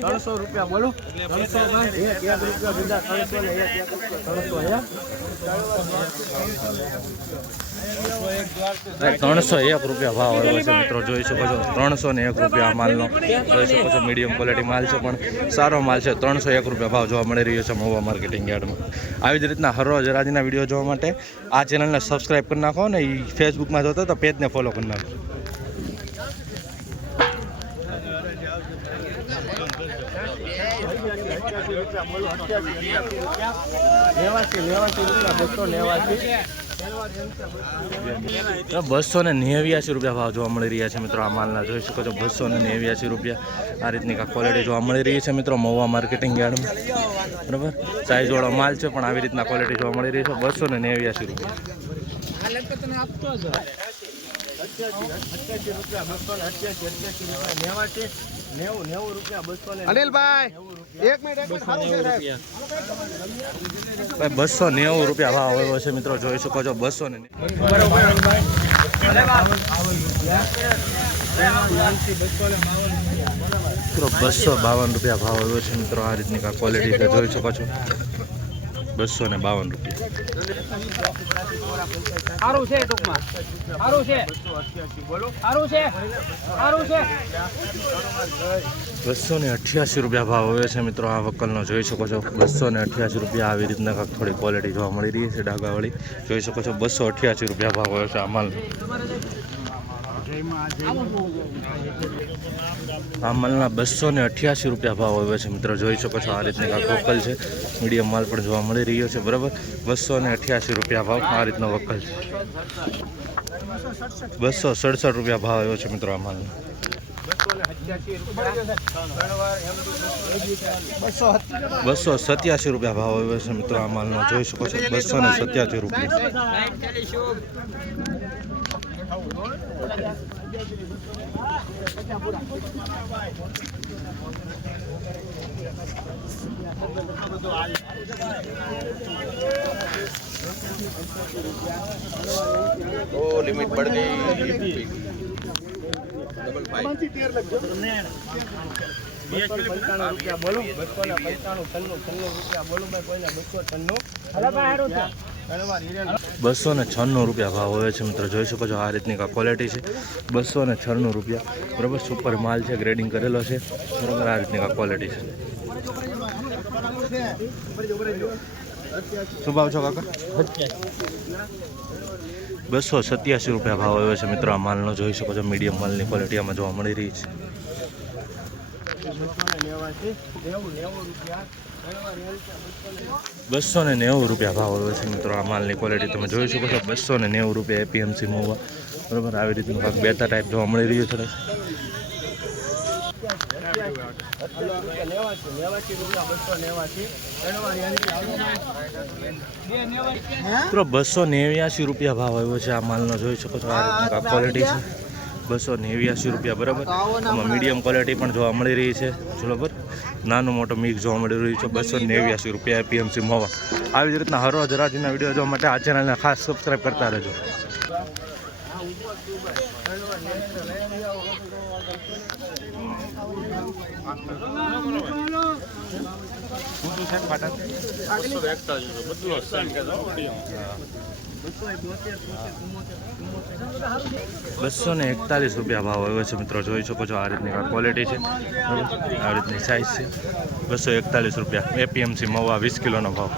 ત્રણસો રૂપિયા બોલો ત્રણસો એક એક રૂપિયા બીજા ત્રણસો ને ત્રણસો ત્રણસો એક રૂપિયા ભાવ આવ્યો છે મિત્રો, જોઈ શકો છો. ત્રણસો ને એક રૂપિયા માલનો. જોઈ શકો છો મીડિયમ ક્વોલિટી માલ છે, પણ સારો માલ છે. ત્રણસો એક રૂપિયા ભાવ જોવા મળી રહ્યો છે મહુવા માર્કેટિંગ યાર્ડમાં. આવી જ રીતના હરરોજ રાજના વીડિયો જોવા માટે આ ચેનલને સબસ્ક્રાઈબ કરી નાખો ને એ ફેસબુકમાં જોતો તો પેજને ફોલો કરી નાખો નેવાસી નેવાસી રૂપિયા બસો ને નેવ્યાસી રૂપિયા ભાવ જોવા મળી રહ્યા છે મિત્રો આ માલના. જોઈ શકો છો બસો ને નેવ્યાસી રૂપિયા આ રીતની કાંઈક ક્વોલિટી જોવા મળી રહી છે મિત્રો મહુવા માર્કેટિંગ યાર્ડમાં. બરાબર? સાઇઝવાળો માલ છે પણ આવી રીતના ક્વોલિટી જોવા મળી રહી છે. બસો ને નેવ્યાસી રૂપિયા. અઠ્યાસી રૂપિયા બસો ને અઠ્યાસી અઠ્યાસી રૂપિયા નેવાસી નેવું નેવું રૂપિયા બસો ને અનિલભાઈ એક મિનિટ એક મિનિટ સારું છે સાહેબ. ભાઈ બસો નેવું રૂપિયા ભાવ આવ્યો છે મિત્રો જોઈ શકો છો બસો ને મિત્રો બસો બાવન રૂપિયા ભાવ આવ્યો છે મિત્રો આ રીતની ક્વોલિટી છે જોઈ શકો છો. બસો ને બાવન રૂપિયા. સારું છે ટૂંકમાં. સારું છે. સારું છે. સારું છે. બસો ને અઠ્યાસી રૂપિયા ભાવ આવે છે મિત્રો આ વકલનો. જોઈ શકો છો બસો ને અઠ્યાસી રૂપિયા આવી રીતના કાંક થોડી ક્વોલિટી જોવા મળી રહી છે ડાગાવાળી જોઈ શકો છો બસો અઠ્યાસી રૂપિયા ભાવ આવ્યો છે આ માલનો. આ માલના બસો ને અઠ્યાસી રૂપિયા ભાવ આવ્યો છે મિત્રો. જોઈ શકો છો આ રીતની કાંઈક વકલ છે. મીડિયમ માલ પણ જોવા મળી રહ્યો છે, બરાબર? બસો ને અઠ્યાસી રૂપિયા ભાવ, આ રીતનો વકલ છે. બસો સડસઠ રૂપિયા ભાવ આવ્યો છે મિત્રો આ માલનો. બસો સત્યાસી રૂપિયા ભાવ આવ્યો છે મિત્રો આ માલનો. જોઈ શકો છો બસો ને સત્યાસી રૂપિયા. ઓ લિમિટ बढ़ ગઈ. બસો ને પંચાણું રૂપિયા બોલું બસો ને પંચાણું છન્નું છન્નું રૂપિયા બોલું ભાઈ કોઈને બસો છન્નું. હારું હિરેન બસો ને છન્નું રૂપિયા ભાવ હોય છે મિત્રો. જોઈ શકો છો આ રીતની ક્વોલિટી છે. બસો ને છન્નું રૂપિયા. બરાબર સુપર માલ છે ગ્રેડિંગ કરેલો છે. બરાબર, આ રીતની ક્વોલિટી છે. શું ભાવ છો કાકા? બસો સત્યાસી રૂપિયા ભાવ આવ્યો છે મિત્રો આ માલનો. જોઈ શકો છો મીડિયમ માલની ક્વોલિટી આમાં જોવા મળી રહી છે. બસો ને નેવું રૂપિયા ભાવ હોય છે મિત્રો આ માલની ક્વોલિટી તમે જોઈ શકો છો. બસો ને નેવું રૂપિયા એપીએમસી મોવા. બરાબર? આવી રીતનું બે બેતા ટાઈપ જોવા મળી રહ્યું છે. મિત્રો બસો નેવ્યાસી રૂપિયા ભાવ આવ્યો છે આ માલનો, જોઈ શકો છો આ રીતની ક્વોલિટી છે. બસો નેવ્યાસી રૂપિયા બરાબર? આમાં મીડિયમ ક્વોલિટી પણ જોવા મળી રહી છે બરાબર? નાનો મોટો મિક્સ જોવા મળી રહ્યું છે બસો નેવ્યાસી રૂપિયા એપીએમસી મોવા. આવી જ રીતના હરો રાજીના વીડિયો જોવા માટે આ ચેનલને ખાસ સબસ્ક્રાઈબ કરતા રહેજો. બસો ને એકતાલીસ રૂપિયા ભાવ આવ્યો છે મિત્રો. જોઈ શકો છો આ રીતની ક્વોલિટી છે. આ રીતની સાઇઝ છે. બસો એકતાલીસ રૂપિયા. એપીએમસી મવા વીસ કિલોનો ભાવ.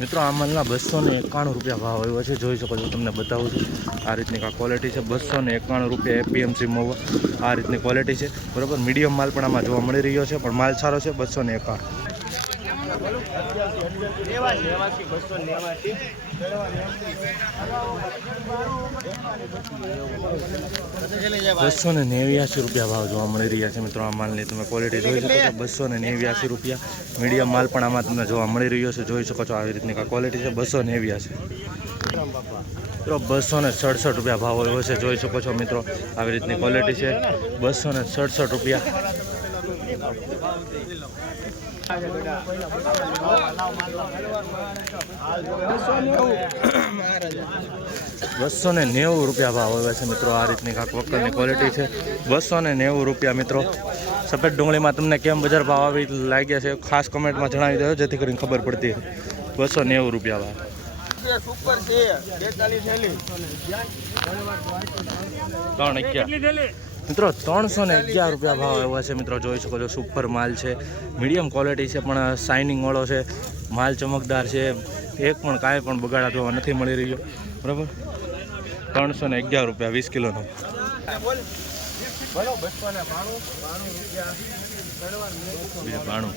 મિત્રો, આ માલના બસો ને એકાણું રૂપિયા ભાવ આવ્યો છે. જોઈ શકો છો, તમને બતાવું છું. આ રીતની કાંઈ ક્વોલિટી છે. બસો ને એકાણું રૂપિયા એપીએમસી મવા આ રીતની ક્વોલિટી છે. બરાબર? મીડિયમ માલ પણ આમાં જોવા મળી રહ્યો છે, પણ માલ સારો છે. બસો ને એકાણું. નેવાસી બસો ને નેવ્યાસી રૂપિયા ભાવ જોવા મળી રહ્યા છે મિત્રો. આ માલની તમે ક્વોલિટી જોઈ શકો છો. બસો ને નેવ્યાસી રૂપિયા. મીડિયમ માલ પણ આમાં તમને જોવા મળી રહ્યો છે. જોઈ શકો છો આવી રીતની ક્વોલિટી છે. બસો નેવ્યાસી મિત્રો બસો ને સડસઠ રૂપિયા ભાવ એવો છે. જોઈ શકો છો મિત્રો, આવી રીતની ક્વોલિટી છે. બસો ને સડસઠ રૂપિયા. બસો ને નેવું રૂપિયા ભાવ આવે છે મિત્રો આ રીતની કાંક વક્કરની ક્વોલિટી છે. બસો ને નેવું રૂપિયા મિત્રો. સફેદ ડુંગળીમાં તમને કેમ બજાર ભાવ આવી લાગ્યા છે ખાસ કમેન્ટમાં જણાવી દો જેથી કરીને ખબર પડતી બસો નેવું રૂપિયા ભાવ. ત્રણ અગિયાર. મિત્રો ત્રણસો ને અગિયાર રૂપિયા ભાવ એવા છે મિત્રો જોઈ શકો છો સુપર માલ છે. મીડિયમ ક્વોલિટી છે પણ શાઇનિંગ વાળો છે. માલ ચમકદાર છે. એક પણ કાંઈ પણ બગાડા જોવા નથી મળી રહ્યો. બરાબર? ત્રણસો ને અગિયાર રૂપિયા વીસ કિલોનો. બાણું.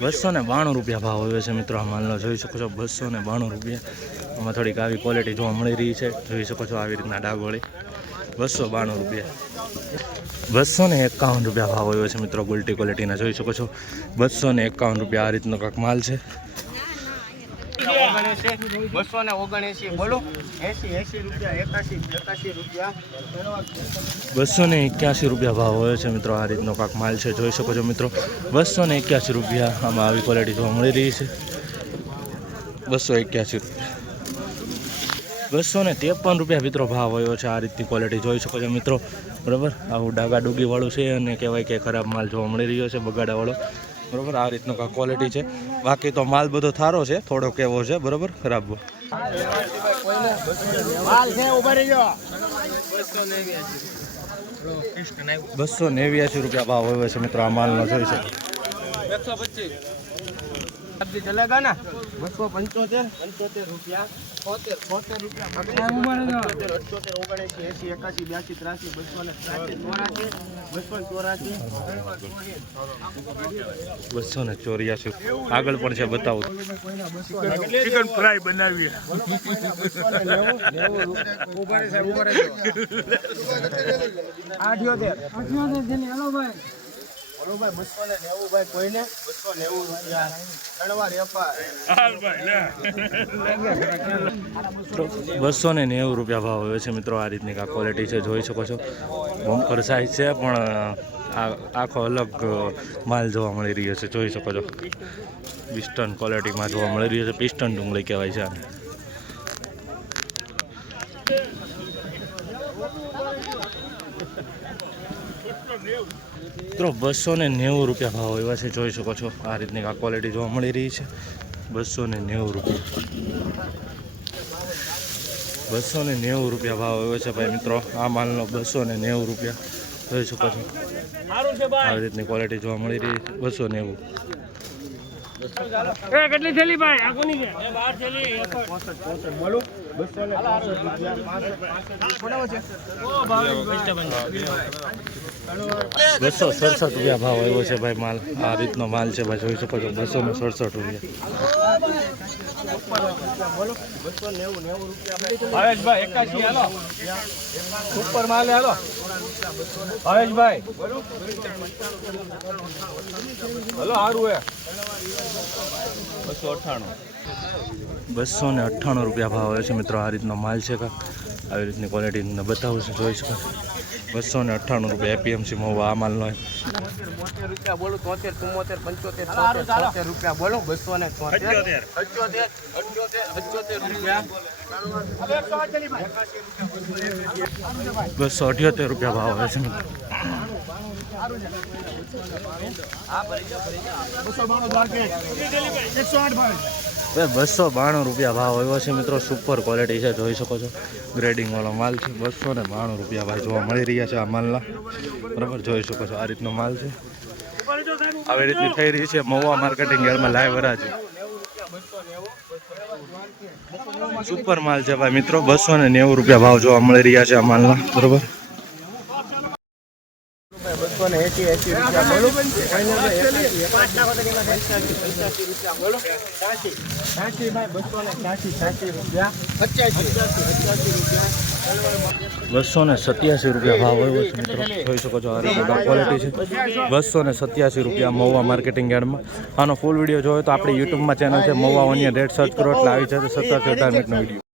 બસો ને બાણું. રૂપિયા ભાવ આવ્યો છે મિત્રો આ માલનો. જોઈ શકો છો બસો ને બાણું રૂપિયા. આમાં થોડીક આવી ક્વોલિટી જોવા મળી રહી છે. જોઈ શકો છો આવી રીતના ડાગોળી બસો બાણું રૂપિયા. બસો ને એકાવન રૂપિયા ભાવ આવ્યો છે મિત્રો ગુલટી ક્વોલિટીના જોઈ શકો છો. બસો ને એકાવન રૂપિયા આ રીતનો કાંક માલ છે. બસો ને ઓગણએંસી બોલો. એંસી એંસી રૂપિયા એકાશી એકાશી રૂપિયા. બસો ને એક્યાસી રૂપિયા ભાવ હોય છે મિત્રો આ રીતનો કાંક માલ છે જોઈ શકો છો મિત્રો. બસો ને એક્યાસી રૂપિયા આમાં આવી ક્વોલિટી જોવા મળી રહી છે. બસો એક્યાસી રૂપિયા. બસો ને ત્રેપન રૂપિયા મિત્રો ભાવ હોય છે. આ રીતની ક્વોલિટી જોઈ શકો છો મિત્રો. બરાબર? આવું ડાગા ડુગીવાળું છે અને કહેવાય કે ખરાબ માલ જોવા મળી રહ્યો છે બગાડાવાળો. બરાબર? આ રીતનો કાંઈ ક્વોલિટી છે. બાકી તો માલ બધો થારો છે. થોડોક એવો છે. બરાબર? ખરાબ છે બસો નેવ્યાસી રૂપિયા ભાવ હોય છે મિત્રો આ માલનો જોઈ શકો. સબ્જી ચલેગા ના. બસો પંચોતેર. પંચોતેર રૂપિયા. છોતેર છોતેર રૂપિયા. પંચોતેર અઠ્યોતેર ઓગણએંસી એંસી એકાસી બ્યાસી ત્રાસી બસો ને ત્રાસી ચોરાસી બસો ચોરાસી. બસો ને ચોર્યાસી. આગળ પણ છે બતાવો. ચિકન ફ્રાય બનાવીએ. આઠ્યોતેર. બોલો ભાઈ. બસો ને નેવું ભાઈ કોઈને? બસો નેવું રૂપિયા. બસો ને નેવું રૂપિયા ભાવ હોય છે મિત્રો આ રીતની આ ક્વોલિટી છે જોઈ શકો છો. બમ્પર સાઈઝ છે પણ આ આખો અલગ માલ જોવા મળી રહ્યો છે જોઈ શકો છો. પિસ્ટન ક્વોલિટીમાં જોવા મળી રહ્યો છે પિસ્ટન ડુંગળી કહેવાય છે આને. મિત્રો બસો ને નેવું રૂપિયા ભાવ એવા છે. જોઈ શકો છો આ રીતની આ ક્વોલિટી જોવા મળી રહી છે. બસો ને નેવું રૂપિયા. બસો ને નેવું રૂપિયા ભાવ આવ્યો છે ભાઈ મિત્રો. આ માલનો બસો ને નેવું રૂપિયા. જોઈ શકો છો. આવી રીતની ક્વોલિટી જોવા મળી રહી છે. બસો નેવું. કેટલી થેલી ભાઈ? આ કોની છે? બાર થેલી પોસઠ પોસઠ બોલો બસો ને પાસઠ રૂપિયા પાસઠ પાસઠ બનાવો છે બસો સડસઠ રૂપિયા ભાવ આવ્યો છે ભાઈ માલ. આ રીતનો માલ છે ભાઈ, જોઈ શકો છો બસો ને સડસઠ રૂપિયા. રૂપિયા એકાશી હાલો. સુપર માલે હાલો. ભાવેશભાઈ હલો સારું હે. બસો અઠ્ઠાણું. બસો ને અઠ્ઠાણું રૂપિયા ભાવ છે મિત્રો, આ રીતનો માલ છે કાંક. આવી રીતની ક્વોલિટી તમને બતાવું છું, જોઈ શકો બસો ને અઠ્ઠાણું રૂપિયા એપીએમસી માં આ માલનો રૂપિયા બોલો તોતેર ચુમ્મોતેર પંચોતેર છોતેર રૂપિયા બોલો રૂપિયા બસો અઠ્યોતેર રૂપિયા ભાવ આવે છે મિત્રો હવે બસો બાણું રૂપિયા ભાવ આવ્યો છે મિત્રો. સુપર ક્વોલિટી છે, જોઈ શકો છો. ગ્રેડિંગવાળો માલ છે. બસો ને બાણું રૂપિયા ભાઈ જોવા મળી રહ્યા છે આ માલના. બરાબર, જોઈ શકો છો આ રીતનો માલ છે. આવી રીતની થઈ રહી છે મહુવા માર્કેટિંગ યાર્ડમાં લાઈવ છે સુપર માલ છે ભાઈ મિત્રો. બસો ને નેવું રૂપિયા ભાવ જોવા મળી રહ્યા છે આ માલના. બરોબર. ને એસી એસી રૂપિયા ભાઈ બસો ને સત્યાસી રૂપિયા ભાવ હોય છે મિત્રો. જોઈ શકો છો ક્વોલિટી છે. બસો ને સત્યાસી રૂપિયા મહુવા માર્કેટિંગ યાર્ડમાં. આનો ફૂલ વીડિયો જોયો તો આપણી યુટ્યુબમાં ચેનલ છે, મહુવા ઓનિયન રેડ સર્ચ કરો એટલે આવી જશે સત્તર અઢાર મિનિટનો વીડિયો